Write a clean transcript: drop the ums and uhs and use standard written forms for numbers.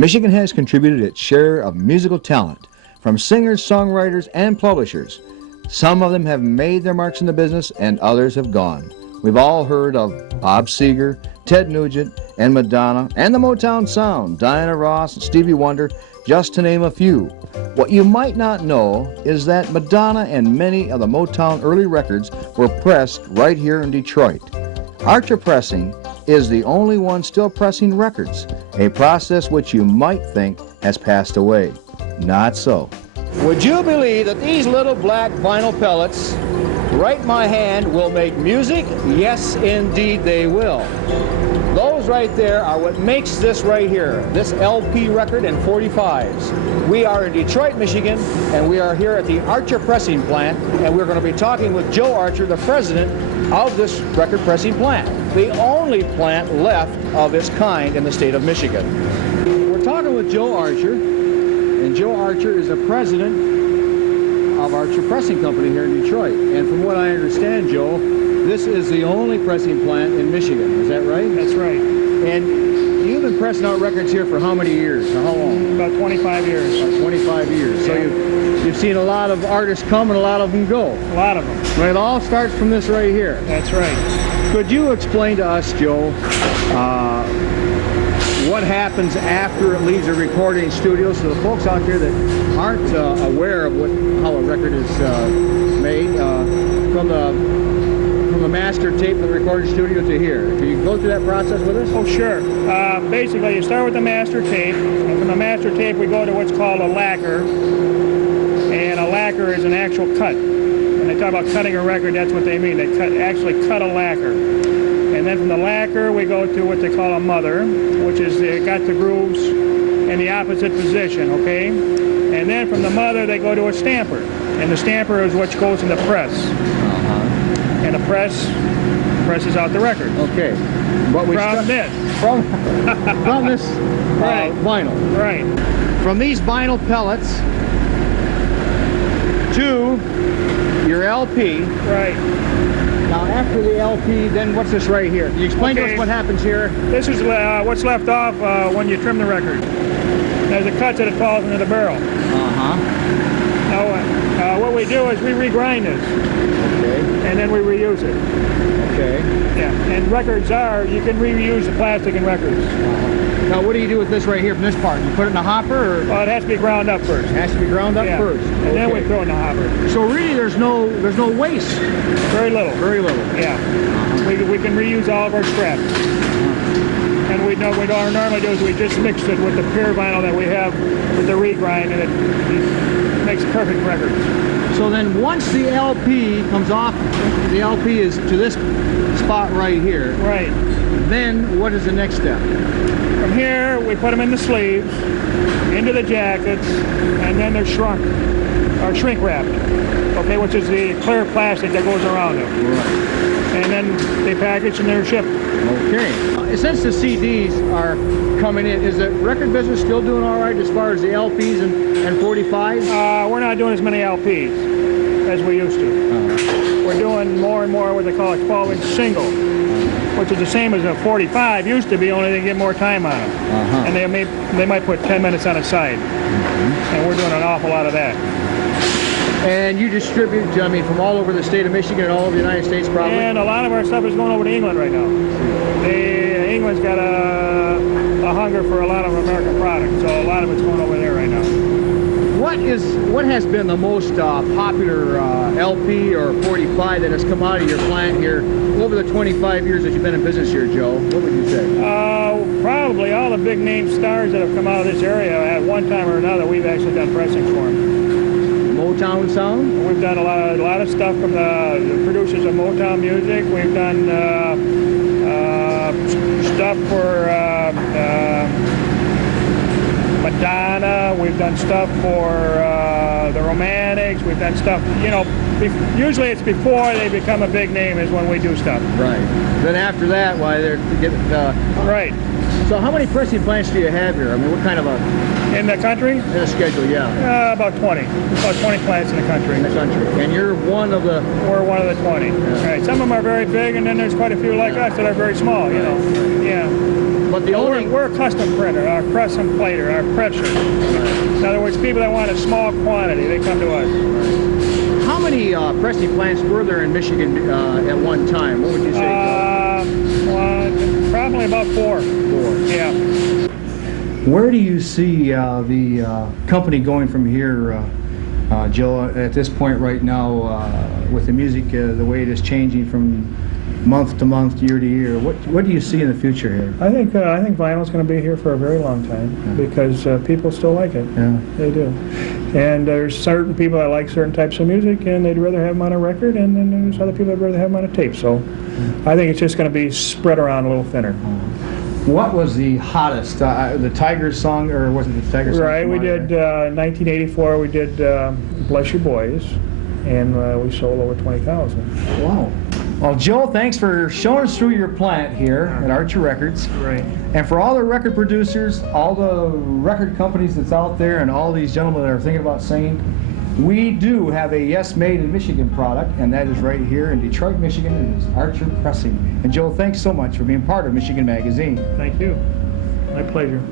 Michigan has contributed its share of musical talent from singers, songwriters, and publishers. Some of them have made their marks in the business and others have gone. We've all heard of Bob Seger, Ted Nugent, and Madonna, and the Motown Sound, Diana Ross, and Stevie Wonder, just to name a few. What you might not know is that Madonna and many of the Motown early records were pressed right here in Detroit. Archer Pressing is the only one still pressing records, a process which you might think has passed away. Not so. Would you believe that these little black vinyl pellets right in my hand will make music? Yes, indeed they will. Those right there are what makes this right here, this LP record in 45s. We are in Detroit, Michigan, and we are here at the Archer Pressing Plant, and we're going to be talking with Joe Archer, the president of this record pressing plant, the only plant left of its kind in the state of Michigan. We're talking with Joe Archer, and Joe Archer is the president of Archer Pressing Company here in Detroit. And from what I understand, Joe, this is the only pressing plant in Michigan. Is that right? That's right. And you've been pressing out records here for how many years? Or how long? About 25 years. About 25 years. So you've seen a lot of artists come and a lot of them go. A lot of them. Right, it all starts from this right here. That's right. Could you explain to us, Joe, what happens after it leaves a recording studio, so the folks out here that aren't aware of how a record is made, from the master tape to the recording studio to here? Can you go through that process with us? Oh, sure. Basically, you start with the master tape, and from the master tape we go to what's called a lacquer, and a lacquer is an actual cut. When they talk about cutting a record, that's what they mean. They actually cut a lacquer. And then from the lacquer, we go to what they call a mother, which is got the grooves in the opposite position, okay? And then from the mother, they go to a stamper. And the stamper is what goes in the press. And the press presses out the record. Okay. But we from this. From this Right. Vinyl. Right. From these vinyl pellets to your LP. Right. Now, after the LP, then what's this right here? Can you explain to Okay. us what happens here? This is what's left off when you trim the record. There's a cut that it falls into the barrel. Now, what we do is we regrind this. Okay. And then we reuse it. Okay. Yeah. And records you can reuse the plastic in records. Now, what do you do with this right here from this part? You put it in a hopper, or Well, it has to be ground up first. it has to be ground up Yeah. first? And then we throw it in the hopper. So really, there's no waste. Very little. Very little. Yeah. We can reuse all of our scraps. And what we normally do is we just mix it with the pure vinyl that we have with the regrind, and it makes perfect records. So then once the LP comes off, the LP is to this spot right here. Right. Then what is the next step? From here, we put them in the sleeves, into the jackets, and then they're shrunk, or shrink wrapped, okay, which is the clear plastic that goes around them. Right. And then they package and they're shipped. Okay. Since the CDs are coming in, is the record business still doing all right as far as the LPs and 45s? We're not doing as many LPs as we used to. We're doing more and more what they call a 12-inch single, which is the same as a 45 used to be, only they get more time on them. And they might put 10 minutes on a side. And we're doing an awful lot of that. And you distribute, I mean, from all over the state of Michigan and all over the United States, probably? And a lot of our stuff is going over to England right now. England's got a hunger for a lot of American products, so a lot of it's going over there right now. What has been the most popular LP or 45 that has come out of your plant here over the 25 years that you've been in business here, Joe? What would you say? Probably all the big name stars that have come out of this area at one time or another, we've actually done pressings for them. Motown Sound? We've done a lot of stuff from the producers of Motown music. We've done stuff for Madonna. We've done stuff for the Romantics. We've done stuff, usually it's before they become a big name is when we do stuff. Right. Then after that, why they're getting... Right. So how many pressing plants do you have here? I mean, what kind of In the country? in a schedule, yeah? About 20. About 20 plants in the country. In the country. And you're one of the... We're one of the 20. Yeah. Right. Some of them are very big, and then there's quite a few like us that are very small, you know. Yeah. But the only... We're a custom printer, a custom plater, a presser. In other words, people that want a small quantity, they come to us. How many pressing plants were there in Michigan at one time? What would you say, Joe? Well, probably about 4. 4. Yeah. Where do you see the company going from here, Joe, at this point right now, with the music, the way it is changing from month to month, year to year? What do you see in the future here? I think vinyl's going to be here for a very long time because people still like it. Yeah. They do. And there's certain people that like certain types of music, and they'd rather have them on a record, and then there's other people that'd rather have them on a tape. So I think it's just going to be spread around a little thinner. What was the hottest? The Tigers song, or was it the Tigers song? Right, we did 1984. We did "Bless You Boys," and we sold over 20,000. Wow. Well, Joe, thanks for showing us through your plant here at Archer Records. Right. And for all the record producers, all the record companies that's out there, and all these gentlemen that are thinking about singing, we do have a Yes Made in Michigan product, and that is right here in Detroit, Michigan. It is Archer Pressing. And Joe, thanks so much for being part of Michigan Magazine. Thank you. My pleasure.